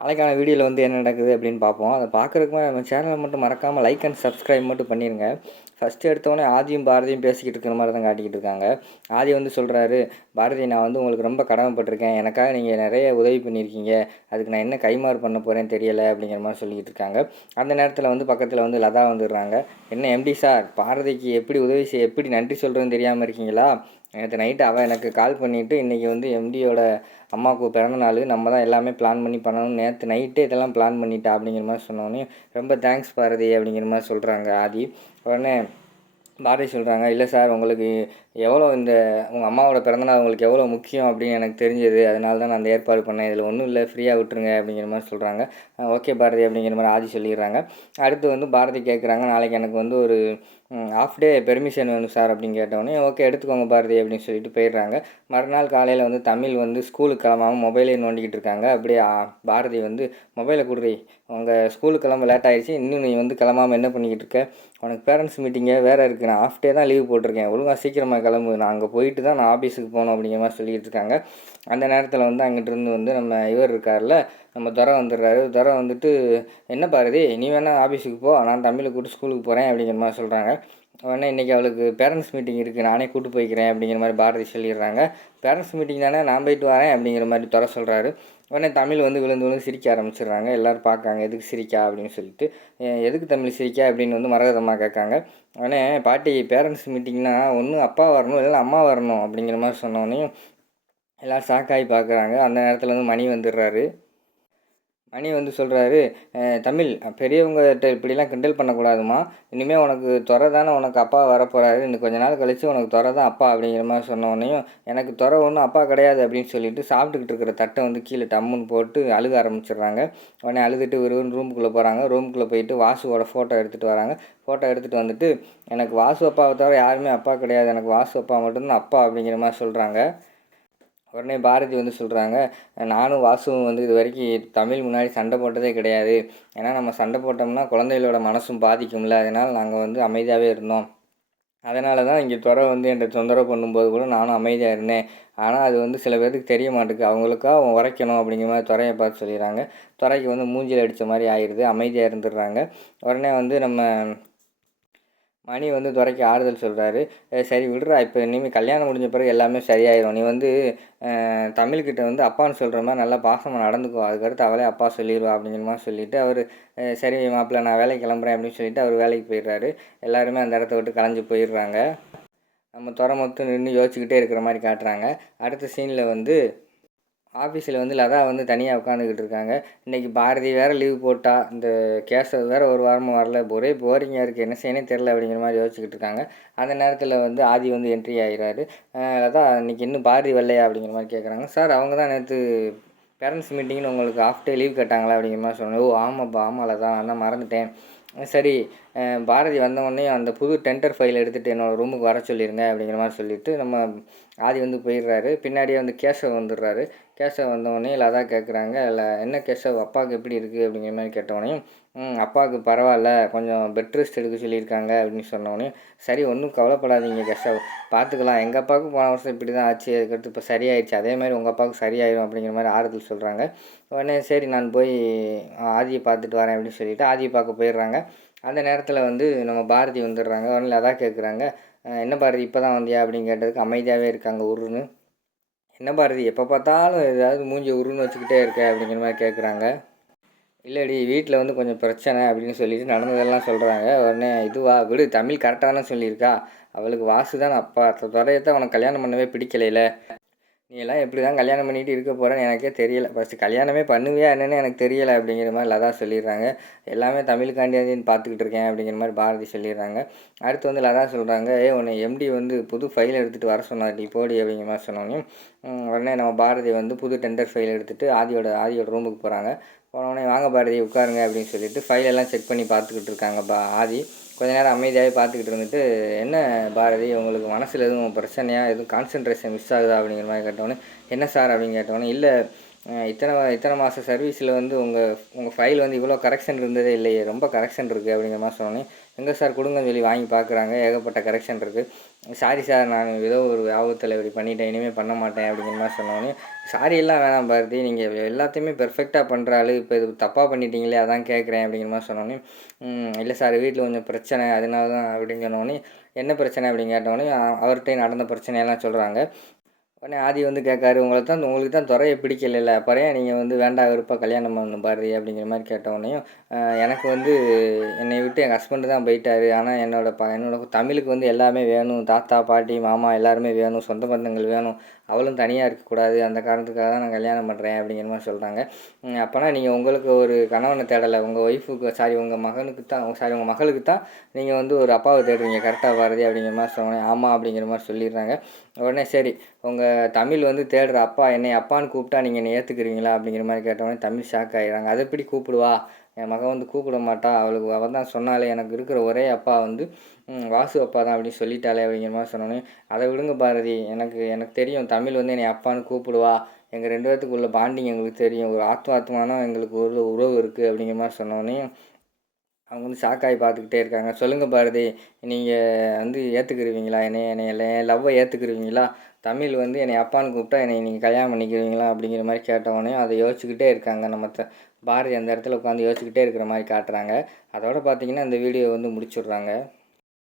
நாளைக்கான வீடியோவில் வந்து என்ன நடக்குது அப்படின்னு பார்ப்போம். அதை பார்க்குறதுக்கு நம்ம சேனலை மட்டும் மறக்காமல் லைக் அண்ட் சப்ஸ்கிரைப் மட்டும் பண்ணிடுங்க. ஃபஸ்ட்டு எடுத்தோடனே ஆதியும் பாரதியும் பேசிக்கிட்டு இருக்கிற மாதிரி தான் காட்டிக்கிட்டு இருக்காங்க. ஆதி வந்து சொல்கிறாரு, பாரதி நான் வந்து உங்களுக்கு ரொம்ப கடமைப்பட்டிருக்கேன், எனக்காக நீங்கள் நிறைய உதவி பண்ணியிருக்கீங்க, அதுக்கு நான் என்ன கைமாறு பண்ண போகிறேன்னு தெரியலை அப்படிங்கிற மாதிரி சொல்லிக்கிட்டு இருக்காங்க. அந்த நேரத்தில் வந்து பக்கத்தில் வந்து லதா வந்துடுறாங்க. என்ன எம்டி சார், பாரதிக்கு எப்படி உதவி செய்ய எப்படி நன்றி சொல்கிறதுன்னு தெரியாமல் இருக்கீங்களா? நேற்று நைட்டு அவள் எனக்கு கால் பண்ணிவிட்டு இன்றைக்கி வந்து எம்டியோட அம்மாவுக்கு பிறந்த நாள், நம்ம தான் எல்லாமே பிளான் பண்ணி பண்ணணும், நேற்று நைட்டே இதெல்லாம் பிளான் பண்ணிட்டா அப்படிங்கிற மாதிரி சொன்னோன்னே ரொம்ப தேங்க்ஸ் பாரதி அப்படிங்கிற மாதிரி சொல்கிறாங்க ஆதி. உடனே பாரதி சொல்கிறாங்க, இல்லை சார் உங்களுக்கு எவ்வளோ உங்கள் அம்மாவோட பிறந்தநாள் உங்களுக்கு எவ்வளோ முக்கியம் அப்படின்னு எனக்கு தெரிஞ்சது, அதனால தான் நான் அந்த ஏற்பாடு பண்ணேன், இதில் ஒன்றும் இல்லை, ஃப்ரீயாக விட்டுருங்க அப்படிங்கிற மாதிரி சொல்கிறாங்க. ஓகே பாரதி அப்படிங்கிற மாதிரி ஆதி சொல்லிடுறாங்க. அடுத்து வந்து பாரதி கேட்குறாங்க, நாளைக்கு எனக்கு வந்து ஒரு ஆஃப் டே பெர்மிஷன் வேணும் சார் அப்படின்னு கேட்டோடனே ஓகே எடுத்துக்கோங்க பாரதி அப்படின்னு சொல்லிட்டு போயிடுறாங்க. மறுநாள் காலையில் வந்து தமிழ் வந்து ஸ்கூலுக்கு கிளம்பாமல் மொபைலே நோண்டிக்கிட்டு இருக்காங்க. அப்படியே பாரதி வந்து மொபைலை கொடுறி, உங்கள் ஸ்கூலுக்கு கிளம்ப லேட் ஆகிடுச்சு, இன்னும் நீ வந்து கிளம்பாமல் என்ன பண்ணிக்கிட்டு இருக்க, உனக்கு பேரண்ட்ஸ் மீட்டிங்கே வேறு இருக்குது, நான் ஆஃப் டே தான் லீவ் போட்டிருக்கேன், ஒழுங்காக சீக்கிரமாக கிளம்பு, நான் அங்கே போயிட்டு தான் நான் ஆஃபீஸுக்கு போகணும் அப்படிங்கிற மாதிரி சொல்லிக்கிட்டு இருக்காங்க. அந்த நேரத்தில் வந்து அங்கிட்டிருந்து வந்து நம்ம இவர் இருக்கார்ல, நம்ம துரை வந்துடுறாரு. துரை வந்துட்டு, என்ன பாரதி நீ வேணால் ஆஃபீஸுக்கு போ, நான் தமிழை கூப்பிட்டு ஸ்கூலுக்கு போகிறேன் அப்படிங்கிற மாதிரி சொல்கிறாங்க. உடனே இன்றைக்கி அவளுக்கு பேரண்ட்ஸ் மீட்டிங் இருக்குது, நானே கூப்பிட்டு போய்க்கிறேன் அப்படிங்கிற மாதிரி பாரதி சொல்லிடுறாங்க. பேரண்ட்ஸ் மீட்டிங் தானே, நான் போயிட்டு வரேன் அப்படிங்கிற மாதிரி துரை சொல்கிறாரு. உடனே தமிழ் வந்து விழுந்து விழுந்து சிரிக்க ஆரம்பிச்சிடுறாங்க. எல்லோரும் பார்க்காங்க, எதுக்கு சிரிக்கா அப்படின்னு சொல்லிட்டு. எதுக்கு தமிழ் சிரிக்கா அப்படின்னு வந்து மரகதம்மா கேட்காங்க. உடனே பாட்டி பேரண்ட்ஸ் மீட்டிங்னா ஒன்று அப்பா வரணும் இல்லைன்னா அம்மா வரணும் அப்படிங்கிற மாதிரி சொன்னோடனே எல்லோரும் ஷாக்காகி பார்க்குறாங்க. அந்த நேரத்தில் வந்து மணி வந்துடுறாரு. மணி வந்து சொல்கிறாரு, தமிழ் பெரியவங்ககிட்ட இப்படிலாம் கிண்டல் பண்ணக்கூடாதுமா, இனிமேல் உனக்கு துறை தானே உனக்கு அப்பா வரப்போகிறாரு, இன்னும் கொஞ்ச நாள் கழித்து உனக்கு துறை தான் அப்பா அப்படிங்கிற மாதிரி சொன்னோடனையும் எனக்கு துறை ஒன்றும் அப்பா கிடையாது அப்படின்னு சொல்லிட்டு சாப்பிட்டுக்கிட்டு இருக்கிற தட்டை வந்து கீழே டம்முன்னு போட்டு அழுக ஆரம்பிச்சிடுறாங்க. உடனே அழுதுட்டு ஒரு ரூமுக்குள்ளே போகிறாங்க. ரூமுக்குள்ளே போயிட்டு வாசுவோட ஃபோட்டோ எடுத்துகிட்டு வராங்க. ஃபோட்டோ எடுத்துகிட்டு வந்துட்டு, எனக்கு வாசு அப்பாவை தவிர யாருமே அப்பா கிடையாது, எனக்கு வாசு அப்பா மட்டும்தான் அப்பா அப்படிங்கிற மாதிரி சொல்கிறாங்க. உடனே பாரதி வந்து சொல்கிறாங்க, நானும் வாசுவும் வந்து இது வரைக்கும் தமிழ் முன்னாடி சண்டை போட்டதே கிடையாது, ஏன்னா நம்ம சண்டை போட்டோம்னா குழந்தைகளோட மனசும் பாதிக்கும்ல, அதனால் நாங்கள் வந்து அமைதியாகவே இருந்தோம், அதனால தான் இங்கே துறை வந்து என்னை தொந்தரவு பண்ணும்போது கூட நானும் அமைதியாக இருந்தேன், ஆனால் அது வந்து சில பேருக்கு தெரிய மாட்டேங்குது, அவங்களுக்காக அவன் உரைக்கணும் அப்படிங்கிற மாதிரி துறையை பார்த்து சொல்லிடுறாங்க. துறைக்கு வந்து மூஞ்சில் அடித்த மாதிரி ஆயிடுது, அமைதியாக இருந்துடுறாங்க. உடனே வந்து நம்ம மணி வந்து துரைக்கு ஆறுதல் சொல்கிறாரு. சரி விடுறா, இப்போ இனிமேல் கல்யாணம் முடிஞ்ச பிறகு எல்லாமே சரியாயிடும், நீ வந்து தமிழ்கிட்ட வந்து அப்பான்னு சொல்கிற மாதிரி நல்லா பாசமாக நடந்துக்கோ, அதுக்கடுத்து அவளே அப்பா சொல்லிடுவா அப்படிங்கிற மாதிரி சொல்லிவிட்டு அவர் சரி மாப்பிள்ளை நான் வேலைக்கு கிளம்புறேன் அப்படின்னு சொல்லிவிட்டு அவர் வேலைக்கு போயிடுறாரு. எல்லாருமே அந்த இடத்த விட்டு கலைஞ்சு போயிடுறாங்க. நம்ம துறை மொத்தம் நின்று யோசிச்சுக்கிட்டே இருக்கிற மாதிரி காட்டுறாங்க. அடுத்த சீனில் வந்து ஆஃபீஸில் வந்து லதா வந்து தனியாக உட்காந்துக்கிட்டு இருக்காங்க. இன்றைக்கி பாரதி வேறு லீவ் போட்டா, இந்த கேஷை வேறு ஒரு வாரமாக வரல, ஒரே போரிங்காக இருக்குது, என்ன செய்யனே தெரில அப்படிங்கிற மாதிரி யோசிச்சுக்கிட்டு இருக்காங்க. அந்த நேரத்தில் வந்து ஆதி வந்து என்ட்ரி ஆகிறாரு. லதா இன்றைக்கி இன்னும் பாரதி வரலையா அப்படிங்கிற மாதிரி கேட்குறாங்க. சார் அவங்க தான் நேற்று பேரண்ட்ஸ் மீட்டிங்னு உங்களுக்கு ஆஃப் டே லீவ் கேட்டாங்களா அப்படிங்கிற மாதிரி சொன்னேன். ஓ ஆமாப்பா ஆமாம் லதா, நான் தான் மறந்துட்டேன். சரி பாரதி வந்தவொடனே அந்த புது டெண்டர் ஃபைல் எடுத்துகிட்டு என்னோடய ரூமுக்கு வர சொல்லிடுங்க அப்படிங்கிற மாதிரி சொல்லிவிட்டு நம்ம ஆதி வந்து போயிடுறாரு. பின்னாடியே வந்து கேஷவ் வந்துடுறாரு. கேஷவ் வந்தவொடனே லதா கேட்குறாங்க, இல்லை என்ன கேஷவ் அப்பாவுக்கு எப்படி இருக்குது அப்படிங்கிற மாதிரி கேட்டவொடனே அப்பாவுக்கு பரவாயில்ல, கொஞ்சம் பெட் ரெஸ்ட் எடுக்க சொல்லியிருக்காங்க அப்படின்னு சொன்னோடனே சரி ஒன்றும் கவலைப்படாதீங்க கேஷவ், பார்த்துக்கலாம், எங்கள் அப்பாவுக்கும் போன வருஷம் இப்படி தான் ஆச்சு, அதுக்கடுத்து இப்போ சரியாயிடுச்சு, அதே மாதிரி உங்கள் அப்பாவுக்கு சரியாயிடும் அப்படிங்கிற மாதிரி ஆறுதல் சொல்கிறாங்க. உடனே சரி நான் போய் ஆதியை பார்த்துட்டு வரேன் அப்படின்னு சொல்லிவிட்டு ஆதியை பார்க்க போயிடுறாங்க. அந்த நேரத்தில் வந்து நம்ம பாரதி வந்துடுறாங்க. உடனே லதா கேட்குறாங்க, என்ன பாரதி இப்போ தான் வந்தியா அப்படின்னு கேட்டதுக்கு அமைதியாகவே இருக்காங்க உருன்னு. என்ன பாரதி எப்போ பார்த்தாலும் ஏதாவது மூஞ்சி உருன்னு வச்சுக்கிட்டே இருக்க அப்படிங்கிற மாதிரி கேட்குறாங்க. இல்லைடி வீட்டில் வந்து கொஞ்சம் பிரச்சனை அப்படின்னு சொல்லிட்டு நடந்ததெல்லாம் சொல்கிறாங்க. உடனே இதுவா விடு, தமிழ் கரெக்டாக தானே சொல்லியிருக்கா, அவளுக்கு வாசு தான் அப்பா, துறையத்தான் உனக்கு கல்யாணம் பண்ணவே பிடிக்கலையில, நீ எல்லாம் எப்படி தான் கல்யாணம் பண்ணிட்டு இருக்க போகிறேன்னு எனக்கே தெரியலை, ஃபஸ்ட்டு கல்யாணமே பண்ணுவியா என்னன்னு எனக்கு தெரியலை அப்படிங்கிற மாதிரி லதா சொல்லிடுறாங்க. எல்லாமே தமிழுக்காண்டியான்னு பார்த்துக்கிட்டு இருக்கேன் அப்படிங்கிற மாதிரி பாரதி சொல்லிடுறாங்க. அடுத்து வந்து லதா சொல்கிறாங்க, உன்னை எம்டி வந்து புது ஃபைல் எடுத்துகிட்டு வர சொன்னார், நீ போடி அப்படிங்கிற மாதிரி சொன்னோன்னே உடனே நம்ம பாரதி வந்து புது டெண்டர் ஃபைல் எடுத்துகிட்டு ஆதியோட ரூமுக்கு போகிறாங்க. போனோடனே வாங்க பாரதி உட்காருங்க அப்படின்னு சொல்லிட்டு ஃபைலெல்லாம் செக் பண்ணி பார்த்துக்கிட்டு இருக்காங்க ஆதி. கொஞ்ச நேரம் அமைதியாகவே பார்த்துக்கிட்டு இருந்துட்டு, என்ன பாரதி உங்களுக்கு மனசில் எதுவும் பிரச்சனையாக, எதுவும் கான்சன்ட்ரேஷன் மிஸ் ஆகுதா அப்படிங்கிற மாதிரி கேட்டோன்னே என்ன சார் அப்படின்னு கேட்டோன்னே இல்லை இத்தனை மாத சர்வீஸில் வந்து உங்கள் ஃபைல் வந்து இவ்வளோ கரெக்ஷன் இருந்ததே இல்லையே, ரொம்ப கரெக்ஷன் இருக்குது அப்படிங்கிற மாதிரி சொன்னோன்னே, எங்கே சார் கொடுங்கன்னு சொல்லி வாங்கி பார்க்குறாங்க. ஏகப்பட்ட கரெக்ஷன் இருக்குது. சாரி சார், நான் ஏதோ ஒரு ஆபத்தில் இப்படி பண்ணிட்டேன், இனிமேல் பண்ண மாட்டேன் அப்படிங்கிற மாதிரி சொன்னோன்னே, சாரியெல்லாம் வேணாம் பாரதி, நீங்கள் எல்லாத்தையுமே பெர்ஃபெக்டாக பண்ணுற ஆளு, இப்போ இது தப்பாக பண்ணிட்டீங்களே அதான் கேட்குறேன் அப்படிங்கிற மாதிரி சொன்னோன்னே, இல்லை சார் வீட்டில் கொஞ்சம் பிரச்சனை அதனால தான் அப்படின்னு சொன்னோடனே, என்ன பிரச்சனை அப்படின்னு கேட்டோடனே அவர்கிட்ட நடந்த பிரச்சனையெல்லாம் சொல்கிறாங்க. உடனே ஆதி வந்து கேட்காரு, உங்களுக்கு தான் துறையை பிடிக்கல, அப்புறம் ஏன் நீங்கள் வந்து வேண்டா வெறுப்பா கல்யாணம் பண்ணணும் பாரதி அப்படிங்கிற மாதிரி கேட்டவுடனேயும், எனக்கு வந்து என்னை விட்டு எங்கள் ஹஸ்பண்டு தான் போயிட்டாரு. ஆனால் என்னோட தமிழுக்கு வந்து எல்லாமே வேணும், தாத்தா பாட்டி மாமா எல்லாருமே வேணும், சொந்த பந்தங்கள் வேணும், அவளும் தனியாக இருக்கக்கூடாது, அந்த காரணத்துக்காக தான் நான் கல்யாணம் பண்ணுறேன் அப்படிங்கிற மாதிரி சொல்கிறாங்க. அப்போனா நீங்கள் உங்களுக்கு ஒரு கணவனை தேடலை, உங்கள் ஒய்ஃபுக்கு உங்கள் மகளுக்கு தான் நீங்கள் வந்து ஒரு அப்பாவை தேடுறீங்க கரெக்டாக பாரதி அப்படிங்கிற மாதிரி சொன்னோன்னே, ஆமாம் அப்படிங்கிற மாதிரி சொல்லிடுறாங்க. உடனே சரி, உங்கள் தமிழ் வந்து தேடுற அப்பா என்னை அப்பான்னு கூப்பிட்டா நீங்கள் என்னை ஏற்றுக்குறீங்களா அப்படிங்கிற மாதிரி கேட்டவுடனே தமிழ் ஷாக் ஆகிடுறாங்க. அதை எப்படி கூப்பிடுவா, என் மகன் வந்து கூப்பிட மாட்டா, அவள் தான் சொன்னாலே எனக்கு இருக்கிற ஒரே அப்பா வந்து வாசு அப்பா தான் அப்படின்னு சொல்லிட்டாலே அப்படிங்கிற மாதிரி சொன்னோன்னே, அதை விடுங்க பாரதி, எனக்கு தெரியும் தமிழ் வந்து என்னை அப்பான்னு கூப்பிடுவா, எங்கள் 2 பேர்த்துக்குள்ள பாண்டிங் எங்களுக்கு தெரியும், ஒரு ஆத்மானம் எங்களுக்கு ஒரு உறவு இருக்குது அப்படிங்கிற மாதிரி சொன்னோன்னே, அவங்க வந்து ஷாக்காகி பார்த்துக்கிட்டே இருக்காங்க. சொல்லுங்கள் பாரதி, நீங்கள் வந்து ஏற்றுக்குருவீங்களா, என் லவ்வை ஏற்றுக்குருவீங்களா, தமிழ் வந்து என்னை அப்பான்னு கூப்பிட்டா என்னை நீங்கள் கல்யாணம் பண்ணிக்கிறீங்களா அப்படிங்கிற மாதிரி கேட்டவுடனே அதை யோசிச்சுக்கிட்டே இருக்காங்க. பாரதி அந்த இடத்துல உட்காந்து யோசிச்சுக்கிட்டே இருக்கிற மாதிரி காட்டுறாங்க. அதோட பார்த்தீங்கன்னா இந்த வீடியோ வந்து முடிச்சுடுறாங்க.